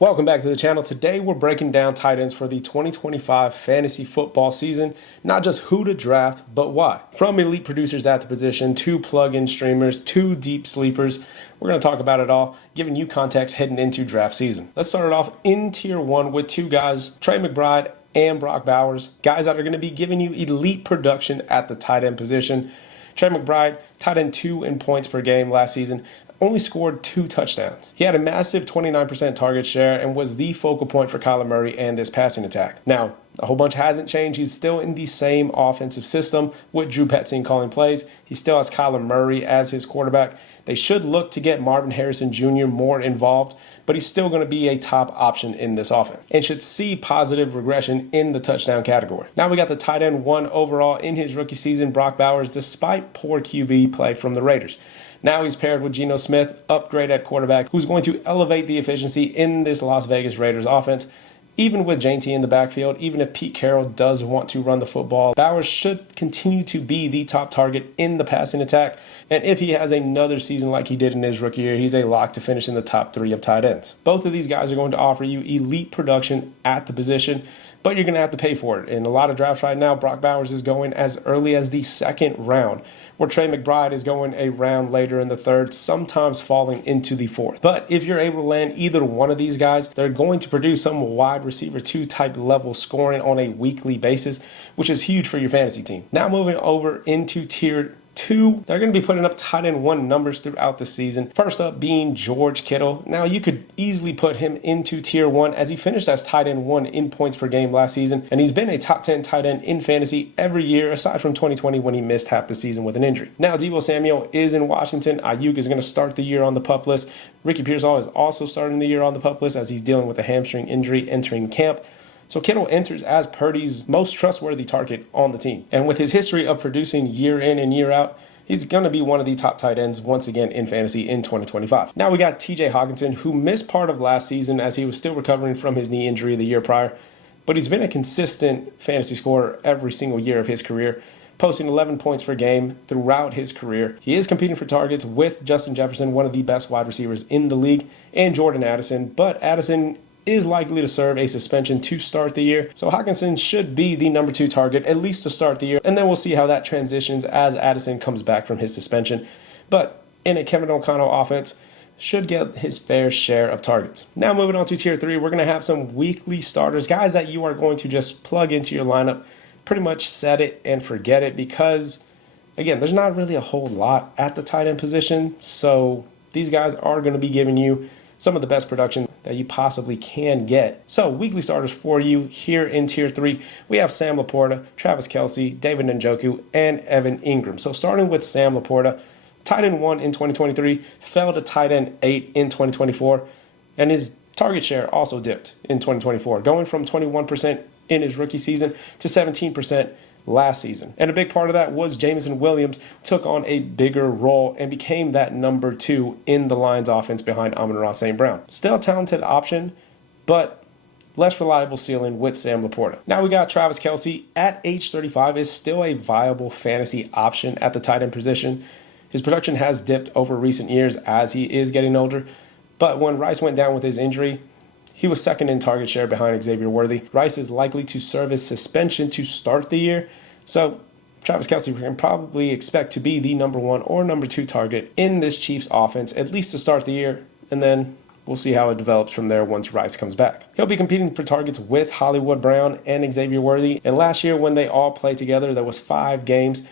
Welcome back to the channel. Today we're breaking down tight ends for the 2025 fantasy football season. Not just who to draft, but why. From elite producers at the position to plug-in streamers to deep sleepers, we're going to talk about it all, giving you context heading into draft season. Let's start it off in tier 1 with two guys, Trey McBride and Brock Bowers, guys that are going to be giving you elite production at the tight end position. Trey McBride, tight end 2 in points per game last season, only scored 2 touchdowns. He had a massive 29% target share and was the focal point for Kyler Murray and this passing attack. Now, a whole bunch hasn't changed. He's still in the same offensive system with Drew Petzing calling plays. He still has Kyler Murray as his quarterback. They should look to get Marvin Harrison Jr. more involved, but he's still going to be a top option in this offense and should see positive regression in the touchdown category. Now we got the tight end 1 overall in his rookie season, Brock Bowers, despite poor QB play from the Raiders. Now he's paired with Geno Smith, upgrade at quarterback, who's going to elevate the efficiency in this Las Vegas Raiders offense. Even with JT in the backfield, even if Pete Carroll does want to run the football, Bowers should continue to be the top target in the passing attack. And if he has another season like he did in his rookie year, he's a lock to finish in the top 3 of tight ends. Both of these guys are going to offer you elite production at the position, but you're going to have to pay for it. In a lot of drafts right now, Brock Bowers is going as early as the 2nd round, where Trey McBride is going a round later in the 3rd, sometimes falling into the 4th. But if you're able to land either one of these guys, they're going to produce some wide receiver 2 type level scoring on a weekly basis, which is huge for your fantasy team. Now moving over into tier 2, they're going to be putting up tight end 1 numbers throughout the season. First up being George Kittle. Now you could easily put him into tier 1 as he finished as tight end 1 in points per game last season, and he's been a top 10 tight end in fantasy every year aside from 2020 when he missed half the season with an injury. Now Deebo Samuel is in Washington. Ayuk is going to start the year on the PUP list. Ricky Pearsall is also starting the year on the PUP list as he's dealing with a hamstring injury entering camp. So Kittle enters as Purdy's most trustworthy target on the team. And with his history of producing year in and year out, he's going to be one of the top tight ends once again in fantasy in 2025. Now we got TJ Hawkinson, who missed part of last season as he was still recovering from his knee injury the year prior, but he's been a consistent fantasy scorer every single year of his career, posting 11 points per game throughout his career. He is competing for targets with Justin Jefferson, one of the best wide receivers in the league, and Jordan Addison, but Addison is likely to serve a suspension to start the year. So Hawkinson should be the number 2 target, at least to start the year. And then we'll see how that transitions as Addison comes back from his suspension. But in a Kevin O'Connell offense, should get his fair share of targets. Now moving on to tier 3, we're going to have some weekly starters, guys that you are going to just plug into your lineup, pretty much set it and forget it because, again, there's not really a whole lot at the tight end position. So these guys are going to be giving you some of the best production that you possibly can get. So weekly starters for you here in tier 3, we have Sam Laporta, Travis Kelce, David Njoku, and Evan Ingram. So starting with Sam Laporta, tight end 1 in 2023, fell to tight end 8 in 2024, and his target share also dipped in 2024, going from 21% in his rookie season to 17% last season. And a big part of that was Jameson Williams took on a bigger role and became that number 2 in the Lions offense behind Amon-Ra St. Brown. Still a talented option, but less reliable ceiling with Sam Laporta. Now we got Travis Kelce at age 35 is still a viable fantasy option at the tight end position. His production has dipped over recent years as he is getting older, but when Rice went down with his injury, he was 2nd in target share behind Xavier Worthy. Rice is likely to serve his suspension to start the year, so Travis Kelce can probably expect to be the number 1 or number 2 target in this Chiefs offense, at least to start the year, and then we'll see how it develops from there once Rice comes back. He'll be competing for targets with Hollywood Brown and Xavier Worthy, and last year when they all played together, there was 5 games.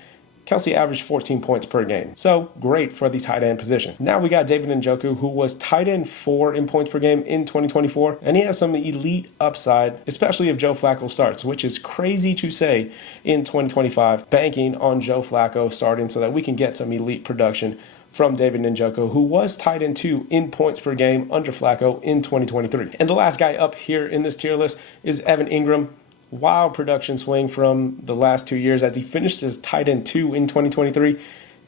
Kelce averaged 14 points per game. So great for the tight end position. Now we got David Njoku, who was tight end 4 in points per game in 2024. And he has some elite upside, especially if Joe Flacco starts, which is crazy to say in 2025, banking on Joe Flacco starting so that we can get some elite production from David Njoku, who was tight end 2 in points per game under Flacco in 2023. And the last guy up here in this tier list is Evan Ingram. Wild production swing from the last 2 years as he finished as tight end 2 in 2023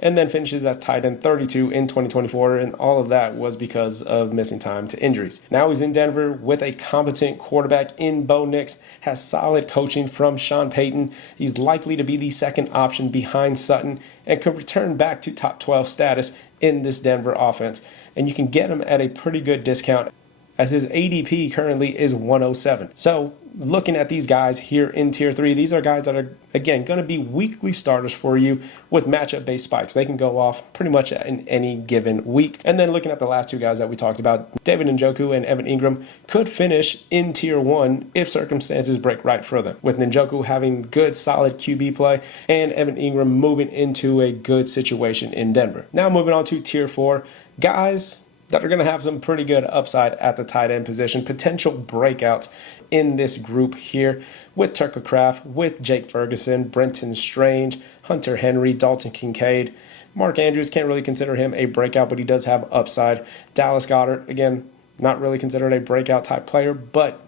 and then finishes as tight end 32 in 2024, and all of that was because of missing time to injuries. Now he's in Denver with a competent quarterback in Bo Nix, has solid coaching from Sean Payton. He's likely to be the 2nd option behind Sutton and could return back to top 12 status in this Denver offense, and you can get him at a pretty good discount as his ADP currently is 107. So looking at these guys here in tier 3, these are guys that are, again, going to be weekly starters for you with matchup-based spikes. They can go off pretty much in any given week. And then looking at the last two guys that we talked about, David Njoku and Evan Ingram could finish in tier 1 if circumstances break right for them, with Njoku having good, solid QB play and Evan Ingram moving into a good situation in Denver. Now moving on to tier 4, guys that are going to have some pretty good upside at the tight end position, potential breakouts in this group here with Tucker Kraft, with Jake Ferguson, Brenton Strange, Hunter Henry, Dalton Kincaid. Mark Andrews, can't really consider him a breakout, but he does have upside. Dallas Goedert, again, not really considered a breakout type player, but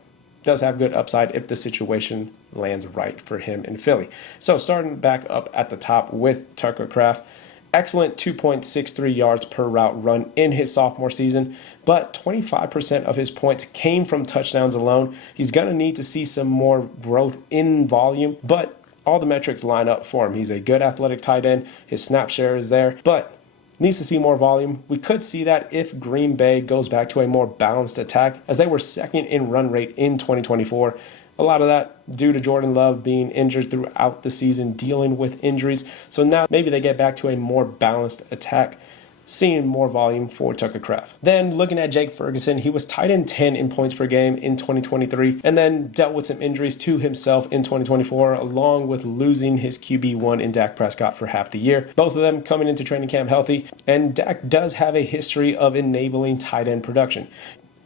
does have good upside if the situation lands right for him in Philly. So starting back up at the top with Tucker Kraft, excellent 2.63 yards per route run in his sophomore season, but 25% of his points came from touchdowns alone. He's going to need to see some more growth in volume, but all the metrics line up for him. He's a good athletic tight end. His snap share is there, but needs to see more volume. We could see that if Green Bay goes back to a more balanced attack, as they were second in run rate in 2024. A lot of that due to Jordan Love being injured throughout the season, dealing with injuries. So now maybe they get back to a more balanced attack, seeing more volume for Tucker Kraft. Then looking at Jake Ferguson, he was tight end 10 in points per game in 2023, and then dealt with some injuries to himself in 2024, along with losing his QB1 in Dak Prescott for half the year. Both of them coming into training camp healthy, and Dak does have a history of enabling tight end production.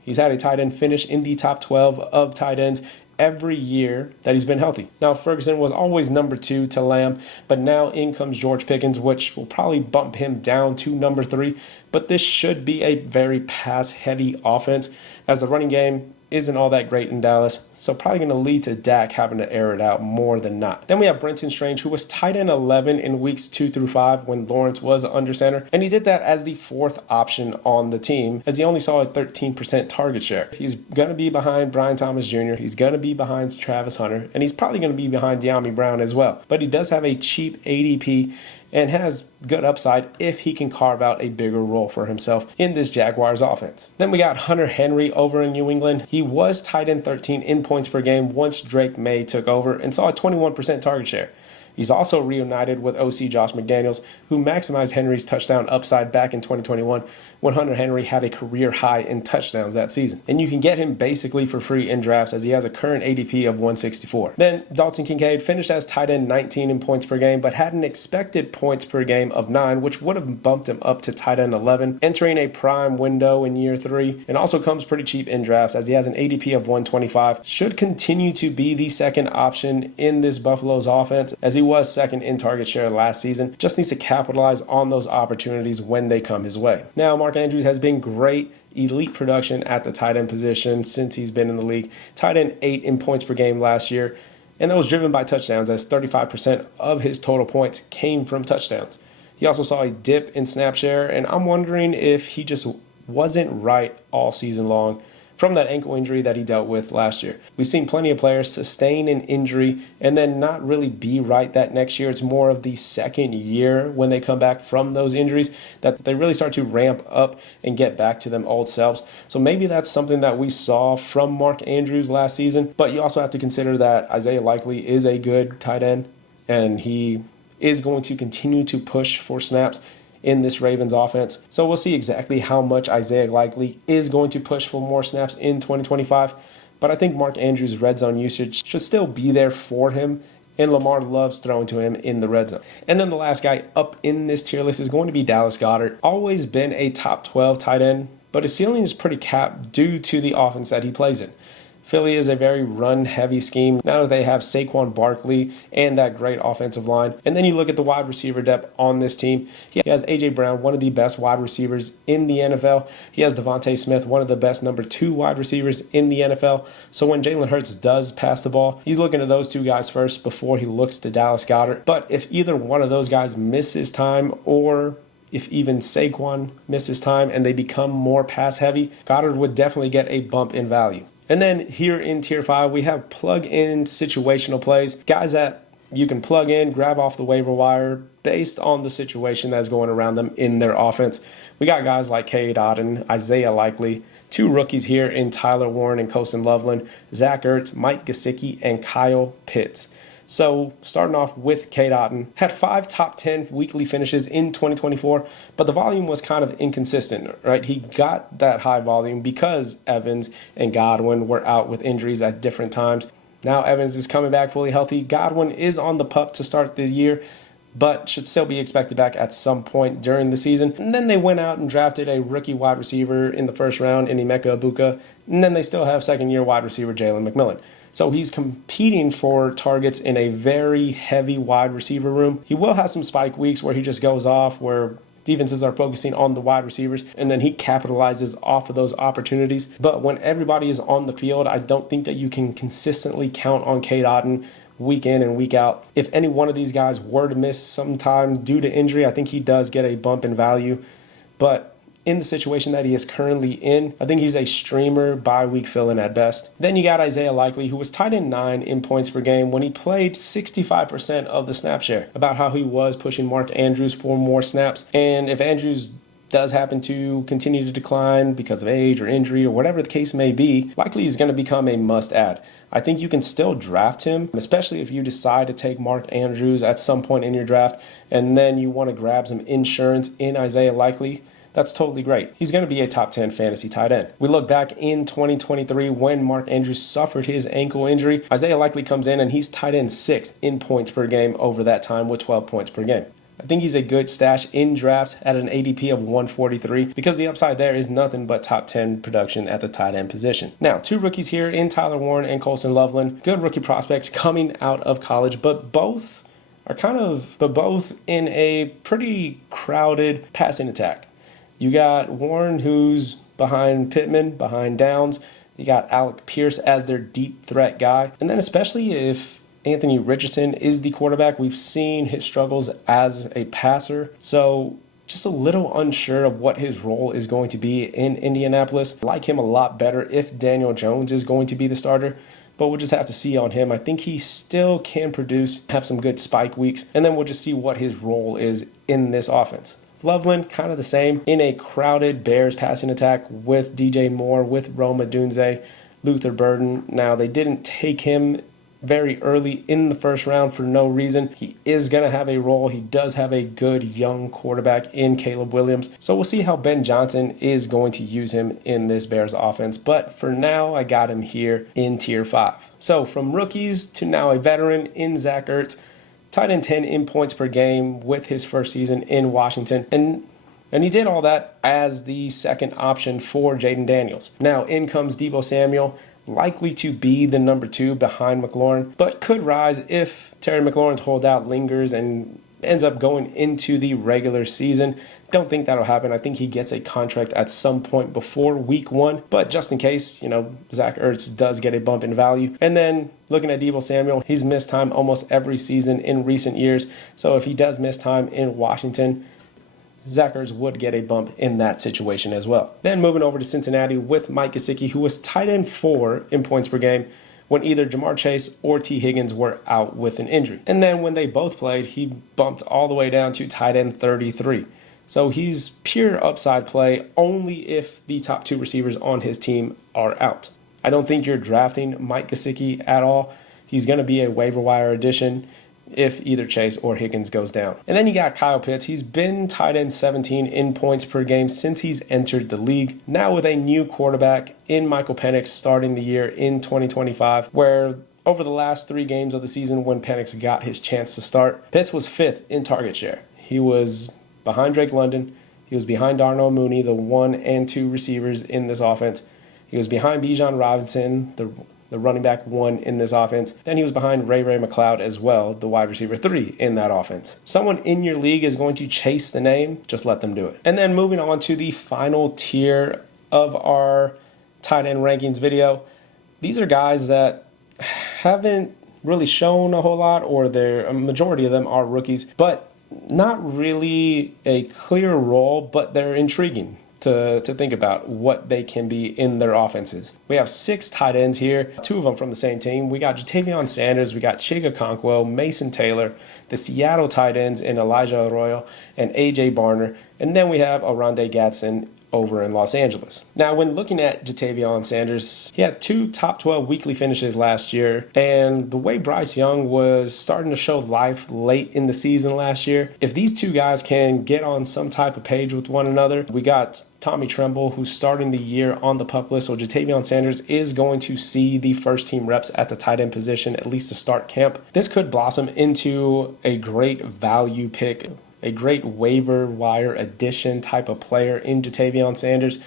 He's had a tight end finish in the top 12 of tight ends every year that he's been healthy. Now, Ferguson was always number 2 to Lamb, but now in comes George Pickens, which will probably bump him down to number 3. But this should be a very pass-heavy offense, as the running game isn't all that great in Dallas, so probably going to lead to Dak having to air it out more than not. Then we have Brenton Strange, who was tight end 11 in weeks 2 through 5 when Lawrence was under center, and he did that as the 4th option on the team, as he only saw a 13% target share. He's going to be behind Brian Thomas Jr., he's going to be behind Travis Hunter, and he's probably going to be behind De'Ami Brown as well. But he does have a cheap ADP and has good upside if he can carve out a bigger role for himself in this Jaguars offense. Then we got Hunter Henry over in New England. He was tight end 13 in points per game once Drake May took over and saw a 21% target share. He's also reunited with OC Josh McDaniels, who maximized Henry's touchdown upside back in 2021 when Hunter Henry had a career high in touchdowns that season. And you can get him basically for free in drafts, as he has a current ADP of 164. Then Dalton Kincaid finished as tight end 19 in points per game, but had an expected points per game of 9, which would have bumped him up to tight end 11, entering a prime window in year 3, and also comes pretty cheap in drafts, as he has an ADP of 125. Should continue to be the second option in this Buffalo's offense, as he was second in target share last season. Just needs to capitalize on those opportunities when they come his way. Now, Mark Andrews has been great, elite production at the tight end position since he's been in the league. Tight end 8 in points per game last year, and that was driven by touchdowns, as 35% of his total points came from touchdowns. He also saw a dip in snap share, and I'm wondering if he just wasn't right all season long from that ankle injury that he dealt with last year. We've seen plenty of players sustain an injury and then not really be right that next year. It's more of the second year when they come back from those injuries that they really start to ramp up and get back to them old selves. So maybe that's something that we saw from Mark Andrews last season, but you also have to consider that Isaiah Likely is a good tight end, and he is going to continue to push for snaps in this Ravens offense. So we'll see exactly how much Isaiah Likely is going to push for more snaps in 2025. But I think Mark Andrews' red zone usage should still be there for him, and Lamar loves throwing to him in the red zone. And then the last guy up in this tier list is going to be Dallas Goedert. Always been a top 12 tight end, but his ceiling is pretty capped due to the offense that he plays in. Philly is a very run-heavy scheme now that they have Saquon Barkley and that great offensive line. And then you look at the wide receiver depth on this team. He has A.J. Brown, one of the best wide receivers in the NFL. He has Devontae Smith, one of the best number 2 wide receivers in the NFL. So when Jalen Hurts does pass the ball, he's looking at those 2 guys first before he looks to Dallas Goedert. But if either one of those guys misses time, or if even Saquon misses time and they become more pass-heavy, Goedert would definitely get a bump in value. And then here in Tier 5, we have plug-in situational plays, guys that you can plug in, grab off the waiver wire based on the situation that's going around them in their offense. We got guys like Cade Otton, Isaiah Likely, Two rookies here in Tyler Warren and Colston Loveland, Zach Ertz, Mike Gesicki, and Kyle Pitts. So starting off with Cade Otton, had 5 top 10 weekly finishes in 2024, but the volume was kind of inconsistent, right? He got that high volume because Evans and Godwin were out with injuries at different times. Now Evans is coming back fully healthy. Godwin is on the pup to start the year, but should still be expected back at some point during the season. And then they went out and drafted a rookie wide receiver in the first round, in Emeka Ibuka, and then they still have second-year wide receiver Jalen McMillan. So he's competing for targets in a very heavy wide receiver room. He will have some spike weeks where he just goes off, where defenses are focusing on the wide receivers, and then he capitalizes off of those opportunities. But when everybody is on the field, I don't think that you can consistently count on Cade Otton week in and week out. If any one of these guys were to miss some time due to injury, I think he does get a bump in value. But in the situation that he is currently in, I think he's a streamer bye-week fill-in at best. Then you got Isaiah Likely, who was tight end 9 in points per game when he played 65% of the snap share, about how he was pushing Mark Andrews for more snaps. And if Andrews does happen to continue to decline because of age or injury or whatever the case may be, Likely is going to become a must-add. I think you can still draft him, especially if you decide to take Mark Andrews at some point in your draft, and then you want to grab some insurance in Isaiah Likely. That's totally great. He's going to be a top 10 fantasy tight end. We look back in 2023 when Mark Andrews suffered his ankle injury. Isaiah Likely comes in and he's tight end 6 in points per game over that time with 12 points per game. I think he's a good stash in drafts at an ADP of 143 because the upside there is nothing but top 10 production at the tight end position. Now, 2 rookies here in Tyler Warren and Colston Loveland. Good rookie prospects coming out of college, but both in a pretty crowded passing attack. You got Warren, who's behind Pittman, behind Downs. You got Alec Pierce as their deep threat guy. And then especially if Anthony Richardson is the quarterback, we've seen his struggles as a passer. So just a little unsure of what his role is going to be in Indianapolis. I like him a lot better if Daniel Jones is going to be the starter, but we'll just have to see on him. I think he still can produce, have some good spike weeks, and then we'll just see what his role is in this offense. Loveland, kind of the same, in a crowded Bears passing attack with DJ Moore, with Rome Odunze, Luther Burden. Now, they didn't take him very early in the first round for no reason. He is going to have a role. He does have a good young quarterback in Caleb Williams. So we'll see how Ben Johnson is going to use him in this Bears offense. But for now, I got him here in tier 5. So from rookies to now a veteran in Zach Ertz, tight end 10 in points per game with his first season in Washington. And he did all that as the second option for Jaden Daniels. Now in comes Deebo Samuel, likely to be the number 2 behind McLaurin, but could rise if Terry McLaurin's holdout lingers and ends up going into the regular season. Don't think that'll happen. I think he gets a contract at some point before week 1, but just in case, Zach Ertz does get a bump in value. And then looking at Deebo Samuel, he's missed time almost every season in recent years. So if he does miss time in Washington, Zach Ertz would get a bump in that situation as well. Then moving over to Cincinnati with Mike Gesicki, who was tight end 4 in points per game when either Jamar Chase or T. Higgins were out with an injury. And then when they both played, he bumped all the way down to tight end 33. So he's pure upside play only if the top 2 receivers on his team are out. I don't think you're drafting Mike Gesicki at all. He's going to be a waiver wire addition if either Chase or Higgins goes down. And then you got Kyle Pitts. He's been tight end 17 in points per game since he's entered the league. Now with a new quarterback in Michael Penix starting the year in 2025, where over the last 3 games of the season when Penix got his chance to start, Pitts was 5th in target share. He was behind Drake London. He was behind Darnell Mooney, the 1 and 2 receivers in this offense. He was behind Bijan Robinson, the running back 1 in this offense. Then he was behind Ray McLeod as well, the wide receiver 3 in that offense. Someone in your league is going to chase the name, just let them do it. And then moving on to the final tier of our tight end rankings video. These are guys that haven't really shown a whole lot, or a majority of them are rookies, but not really a clear role, but they're intriguing to think about what they can be in their offenses. We have 6 tight ends here, 2 of them from the same team. We got Jatavion Sanders, we got Chig Okonkwo, Mason Taylor, the Seattle tight ends in Elijah Arroyo and AJ Barner, and then we have Oronde Gadsden over in Los Angeles. Now, when looking at Ja'Tavion Sanders, he had 2 top 12 weekly finishes last year, and the way Bryce Young was starting to show life late in the season last year, if these two guys can get on some type of page with one another, we got Tommy Tremble, who's starting the year on the PUP list, so Ja'Tavion Sanders is going to see the first team reps at the tight end position, at least to start camp. This could blossom into a great value pick, a great waiver wire addition type of player in Ja'Tavion Sanders.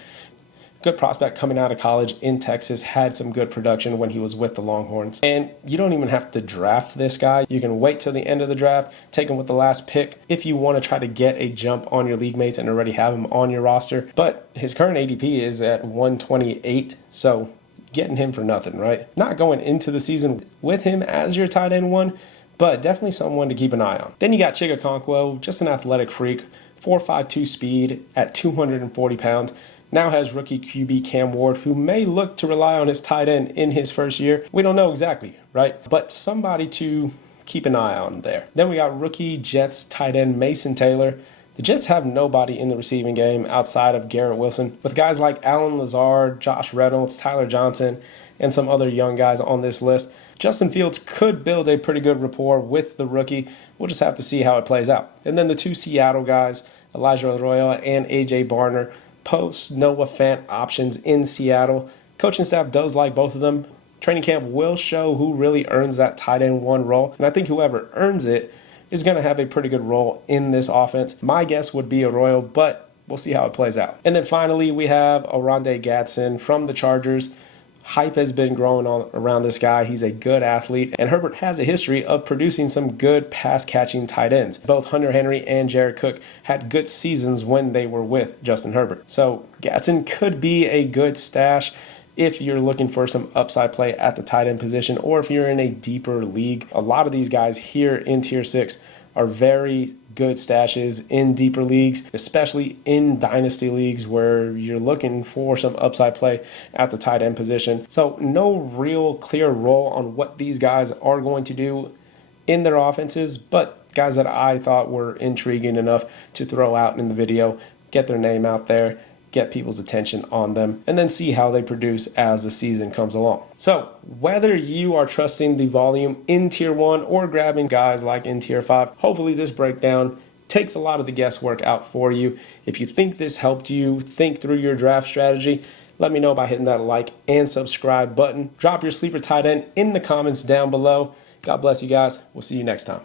Good prospect coming out of college in Texas, had some good production when he was with the Longhorns. And you don't even have to draft this guy. You can wait till the end of the draft, take him with the last pick if you want to try to get a jump on your league mates and already have him on your roster. But his current ADP is at 128, so getting him for nothing, right? Not going into the season with him as your tight end one, but definitely someone to keep an eye on. Then you got Chigakonkwo, just an athletic freak, 4.52 speed at 240 pounds. Now has rookie QB Cam Ward, who may look to rely on his tight end in his first year. We don't know exactly, right? But somebody to keep an eye on there. Then we got rookie Jets tight end Mason Taylor. The Jets have nobody in the receiving game outside of Garrett Wilson, with guys like Alan Lazard, Josh Reynolds, Tyler Johnson, and some other young guys on this list. Justin Fields could build a pretty good rapport with the rookie. We'll just have to see how it plays out. And then the 2 Seattle guys, Elijah Arroyo and A.J. Barner, post Noah Fant options in Seattle. Coaching staff does like both of them. Training camp will show who really earns that tight end 1 role. And I think whoever earns it is going to have a pretty good role in this offense. My guess would be Arroyo, but we'll see how it plays out. And then finally, we have Oronde Gadsden from the Chargers. Hype has been growing on around this guy. He's a good athlete, and Herbert has a history of producing some good pass-catching tight ends. Both Hunter Henry and Jared Cook had good seasons when they were with Justin Herbert. So Gadsden could be a good stash if you're looking for some upside play at the tight end position, or if you're in a deeper league. A lot of these guys here in Tier 6 are very good stashes in deeper leagues, especially in dynasty leagues where you're looking for some upside play at the tight end position. So no real clear role on what these guys are going to do in their offenses, but guys that I thought were intriguing enough to throw out in the video, get their name out there, get people's attention on them, and then see how they produce as the season comes along. So whether you are trusting the volume in Tier 1 or grabbing guys like in Tier 5, hopefully this breakdown takes a lot of the guesswork out for you. If you think this helped you think through your draft strategy, let me know by hitting that like and subscribe button. Drop your sleeper tight end in the comments down below. God bless you guys. We'll see you next time.